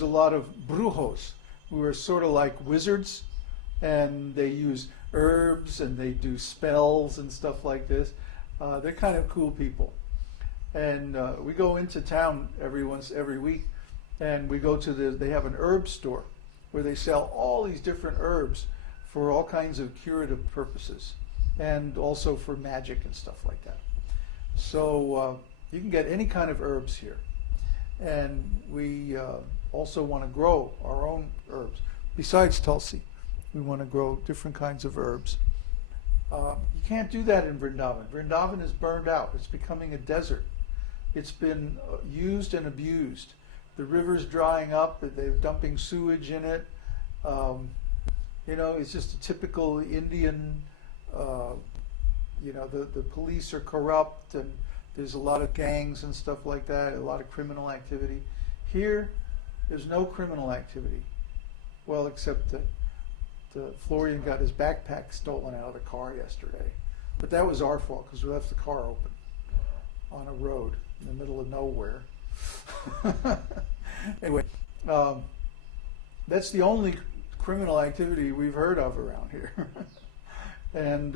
a lot of brujos who are sort of like wizards, and they use herbs and they do spells and stuff like this. They're kind of cool people. And we go into town every week, and we go to they have an herb store where they sell all these different herbs for all kinds of curative purposes, and also for magic and stuff like that. So you can get any kind of herbs here. And we also want to grow our own herbs. Besides Tulsi, we want to grow different kinds of herbs. You can't do that in Vrindavan. Vrindavan is burned out. It's becoming a desert. It's been used and abused. The river's drying up. They're dumping sewage in it. It's just a typical Indian, the police are corrupt, and there's a lot of gangs and stuff like that, a lot of criminal activity. Here, there's no criminal activity. Well, except that Florian got his backpack stolen out of the car yesterday. But that was our fault because we left the car open on a road in the middle of nowhere. Anyway, that's the only criminal activity we've heard of around here. And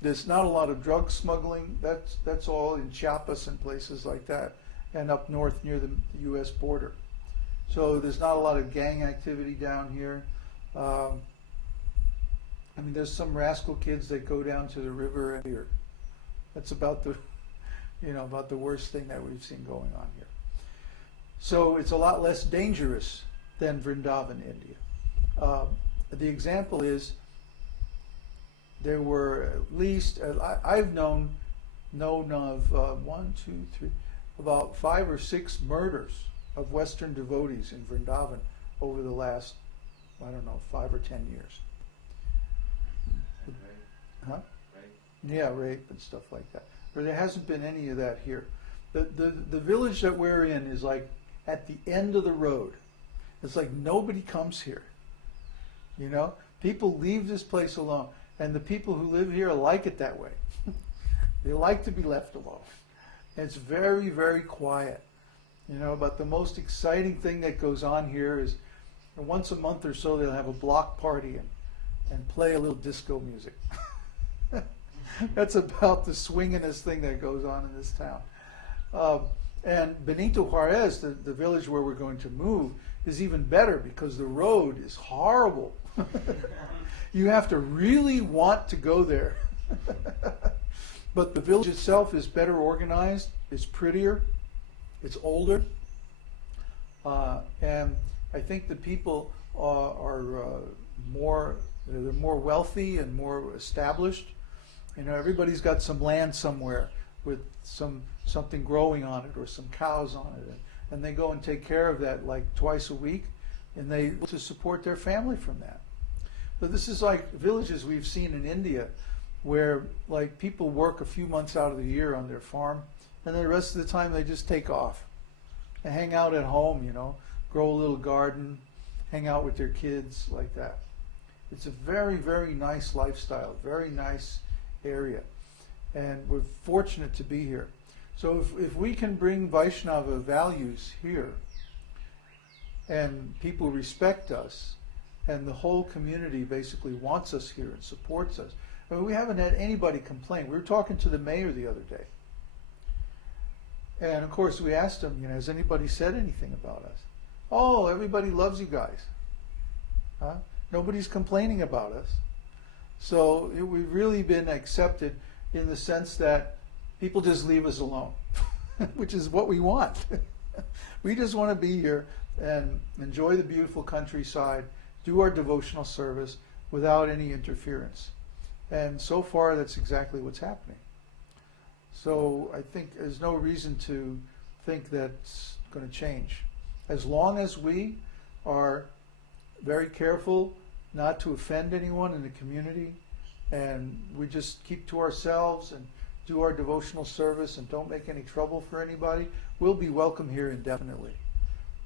there's not a lot of drug smuggling. That's all in Chiapas and places like that, and up north near the U.S. border. So there's not a lot of gang activity down here. There's some rascal kids that go down to the river and here. That's about the worst thing that we've seen going on here. So it's a lot less dangerous than Vrindavan, India. The example is there were at least, I've known of about 5 or 6 murders of Western devotees in Vrindavan over the last, 5 or 10 years. Huh? Rape. Yeah, rape and stuff like that. But there hasn't been any of that here. The village that we're in is like at the end of the road. It's like nobody comes here. People leave this place alone. And the people who live here like it that way. They like to be left alone. And it's very, very quiet. But the most exciting thing that goes on here is once a month or so they'll have a block party and play a little disco music. That's about the swinginest thing that goes on in this town. And Benito Juarez, the village where we're going to move, is even better because the road is horrible. You have to really want to go there. But the village itself is better organized, it's prettier, it's older, and I think the people are more wealthy and more established. Everybody's got some land somewhere with something growing on it or some cows on it, and they go and take care of that like twice a week, and they to support their family from that. But this is like villages we've seen in India where like people work a few months out of the year on their farm, and then the rest of the time they just take off and hang out at home, grow a little garden, hang out with their kids like that. It's a very, very nice lifestyle, very nice area, and we're fortunate to be here. So if we can bring Vaishnava values here and people respect us, and the whole community basically wants us here and supports us. We haven't had anybody complain. We were talking to the mayor the other day. And of course we asked him, has anybody said anything about us? Oh, everybody loves you guys. Huh? Nobody's complaining about us. So we've really been accepted in the sense that people just leave us alone, which is what we want. We just want to be here and enjoy the beautiful countryside, do our devotional service without any interference. And so far, that's exactly what's happening. So I think there's no reason to think that's going to change. As long as we are very careful not to offend anyone in the community, and we just keep to ourselves and do our devotional service and don't make any trouble for anybody, we'll be welcome here indefinitely.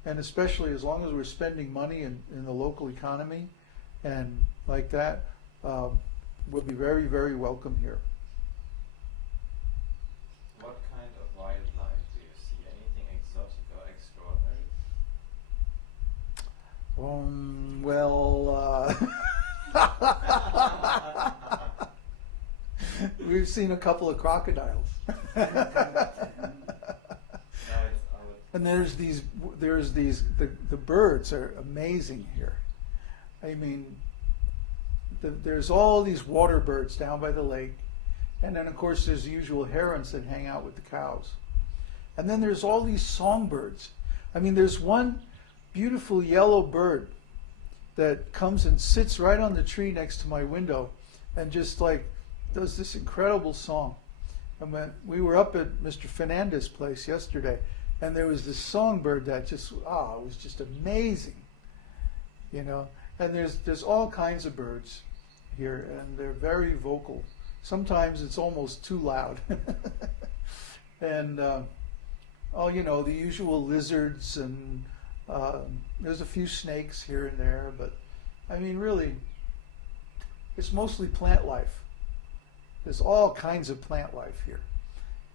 And especially as long as we're spending money in the local economy and like that, we'll be very, very welcome here. What kind of wildlife do you see? Anything exotic or extraordinary? Well, we've seen a couple of crocodiles. And the birds are amazing here. I mean, there's all these water birds down by the lake, and then of course there's the usual herons that hang out with the cows. And then there's all these songbirds. I mean, there's one beautiful yellow bird that comes and sits right on the tree next to my window and just like does this incredible song. And when we were up at Mr. Fernandez's place yesterday, and there was this songbird that just, it was just amazing, you know. And there's all kinds of birds here, and they're very vocal. Sometimes it's almost too loud. And you know, the usual lizards, and there's a few snakes here and there, but I mean, really, it's mostly plant life. There's all kinds of plant life here.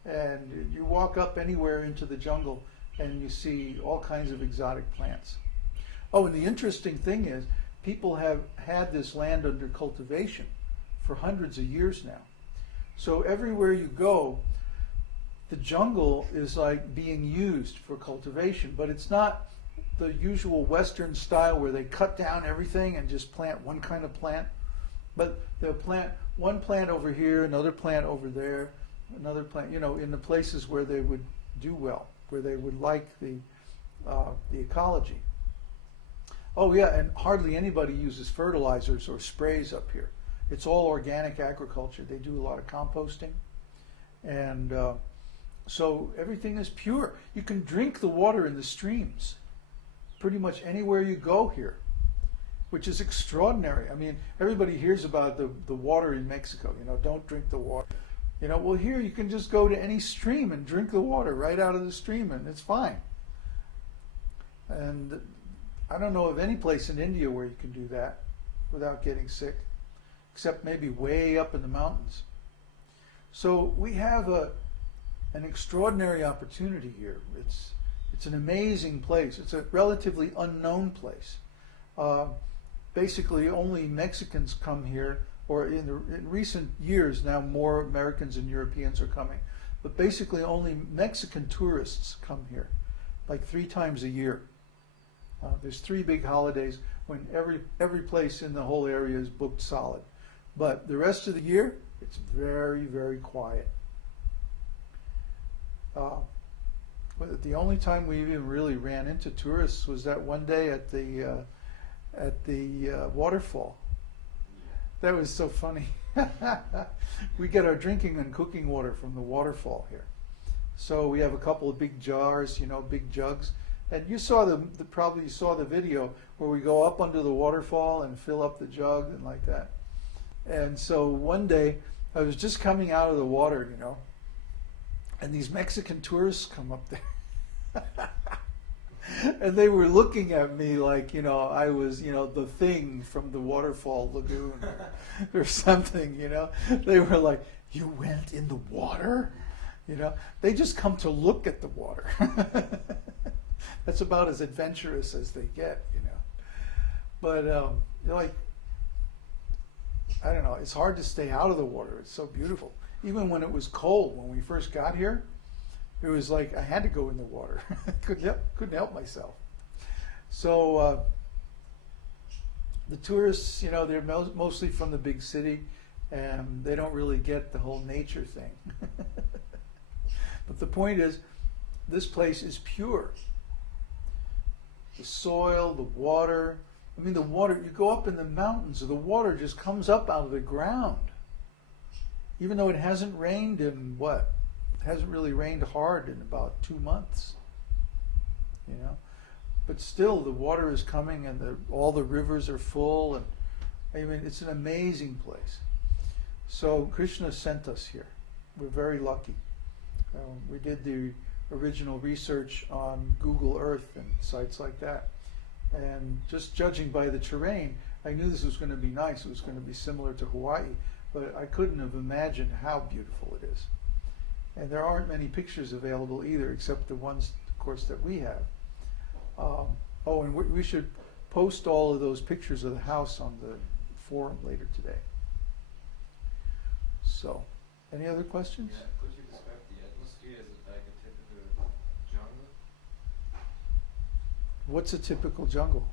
And you walk up anywhere into the jungle and you see all kinds of exotic plants. Oh, and the interesting thing is, people have had this land under cultivation for hundreds of years now. So everywhere you go, the jungle is like being used for cultivation, but it's not the usual Western style where they cut down everything and just plant one kind of plant. But they'll plant one plant over here, another plant over there, another plant, you know, in the places where they would do well, where they would like the ecology. Oh yeah, and hardly anybody uses fertilizers or sprays up here. It's all organic agriculture. They do a lot of composting, and so everything is pure. You can drink the water in the streams pretty much anywhere you go here, which is extraordinary. I mean, everybody hears about the water in Mexico, you know, don't drink the water. You know, well, here you can just go to any stream and drink the water right out of the stream, and it's fine. And I don't know of any place in India where you can do that without getting sick, except maybe way up in the mountains. So we have an extraordinary opportunity here. It's an amazing place. It's a relatively unknown place. Basically, only Mexicans come here, or in recent years now more Americans and Europeans are coming. But basically only Mexican tourists come here, like 3 times a year. There's 3 big holidays when every place in the whole area is booked solid. But the rest of the year, it's very, very quiet. The only time we even really ran into tourists was that one day at the waterfall. That was so funny. We get our drinking and cooking water from the waterfall here. So we have a couple of big jars, you know, big jugs. And you saw probably saw the video where we go up under the waterfall and fill up the jug and like that. And so one day I was just coming out of the water, you know, and these Mexican tourists come up there. And they were looking at me like, you know, I was, you know, the thing from the waterfall lagoon or something, you know. They were like, you went in the water? You know, they just come to look at the water. That's about as adventurous as they get, you know. But, like, I don't know, it's hard to stay out of the water. It's so beautiful. Even when it was cold, when we first got here, it was like I had to go in the water. couldn't help myself. So the tourists, you know, they're mostly from the big city, and they don't really get the whole nature thing. But the point is, this place is pure. The soil, the water. I mean, the water, you go up in the mountains, the water just comes up out of the ground. Even though it hasn't rained in what? It hasn't really rained hard in about 2 months, you know. But still, the water is coming, and all the rivers are full, and I mean, it's an amazing place. So Krishna sent us here. We're very lucky. We did the original research on Google Earth and sites like that, and just judging by the terrain, I knew this was going to be nice. It was going to be similar to Hawaii, but I couldn't have imagined how beautiful it is. And there aren't many pictures available either, except the ones, of course, that we have. And we should post all of those pictures of the house on the forum later today. So, any other questions? Yeah, could you describe the atmosphere as like a typical jungle? What's a typical jungle?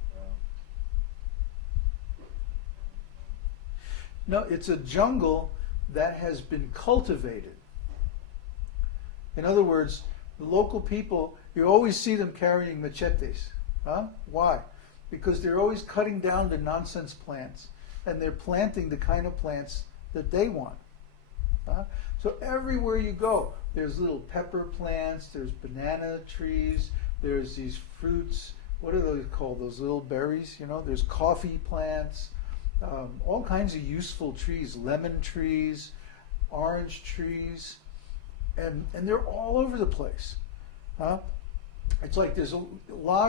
No, it's a jungle that has been cultivated. In other words, the local people, you always see them carrying machetes. Huh? Why? Because they're always cutting down the nonsense plants, and they're planting the kind of plants that they want. Huh? So everywhere you go, there's little pepper plants, there's banana trees, there's these fruits, what are those called, those little berries, you know, there's coffee plants, all kinds of useful trees, lemon trees, orange trees, and they're all over the place. Huh? It's like there's a lot